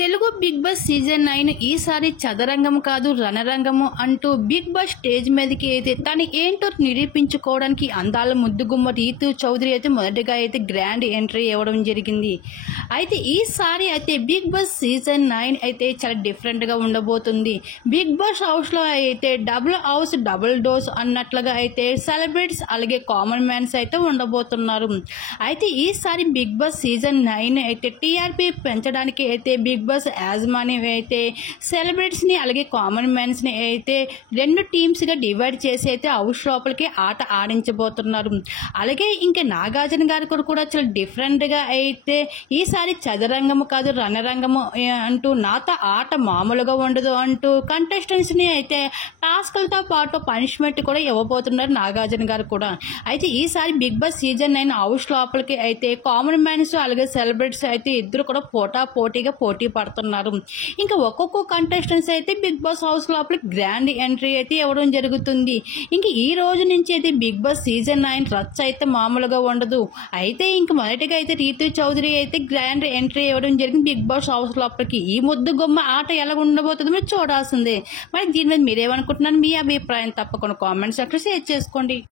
Telugu big boss season 9 ఈసారి చదరంగం కాదు రణరంగము అంటూ బిగ్ బాస్ స్టేజ్ మీదకి అయితే తను ఏంటో నిరూపించుకోవడానికి అందాల ముద్దుగుమ్మ రీతు చౌదరి అయితే మొదటిగా అయితే గ్రాండ్ ఎంట్రీ ఇవ్వడం జరిగింది. అయితే ఈసారి అయితే బిగ్ బాస్ సీజన్ 9 అయితే చాలా డిఫరెంట్గా ఉండబోతుంది. బిగ్ బాస్ హౌస్లో అయితే డబుల్ హౌస్ డబుల్ డోస్ అన్నట్లుగా అయితే సెలబ్రిటీస్ అలాగే కామన్ మ్యాన్స్ అయితే ఉండబోతున్నారు. అయితే ఈసారి బిగ్ బాస్ సీజన్ 9 అయితే టీఆర్పీ పెంచడానికి అయితే బిగ్ బాస్ యాజమాన్యం అయితే సెలబ్రిటీస్ని అలాగే కామన్ మ్యాన్స్ని అయితే రెండు టీమ్స్గా డివైడ్ చేసి అయితే హౌస్ లోపలికి ఆట ఆడించబోతున్నారు. అలాగే ఇంకా నాగార్జున గారు కూడా చాలా డిఫరెంట్గా అయితే ఈసారి చదరంగము కాదు రణరంగము అంటూ నాతో ఆట మామూలుగా ఉండదు అంటూ కంటెస్టెంట్స్ని అయితే టాస్క్లతో పాటు పనిష్మెంట్ కూడా ఇవ్వబోతున్నారు నాగార్జున గారు కూడా. అయితే ఈసారి బిగ్ బాస్ సీజన్ 9 హౌస్ లోపలికి అయితే కామన్ మ్యాన్స్ అలాగే సెలబ్రిటీస్ అయితే ఇద్దరు కూడా పోటీగా పోటీ పడుతున్నారు. ఇంకా ఒక్కొక్క కంటెస్టెంట్స్ అయితే బిగ్ బాస్ హౌస్ లోపలికి గ్రాండ్ ఎంట్రీ అయితే ఇవ్వడం జరుగుతుంది. ఇంకా ఈ రోజు నుంచి అయితే బిగ్ బాస్ సీజన్ 9 రచ్చ అయితే మామూలుగా ఉండదు. అయితే ఇంక మొదటిగా అయితే రీతు చౌదరి అయితే గ్రాండ్ ఎంట్రీ ఇవ్వడం జరిగింది బిగ్ బాస్ హౌస్ లోపలికి. ఈ ముద్దు గుమ్మ ఆట ఎలా ఉండబోతుందో మీరు చూడాల్సిందే. మరి దీని మీద మీరేమనుకుంటున్నారు? మీ అభిప్రాయం తప్పకుండా కామెంట్ సెక్షన్ షేర్ చేసుకోండి.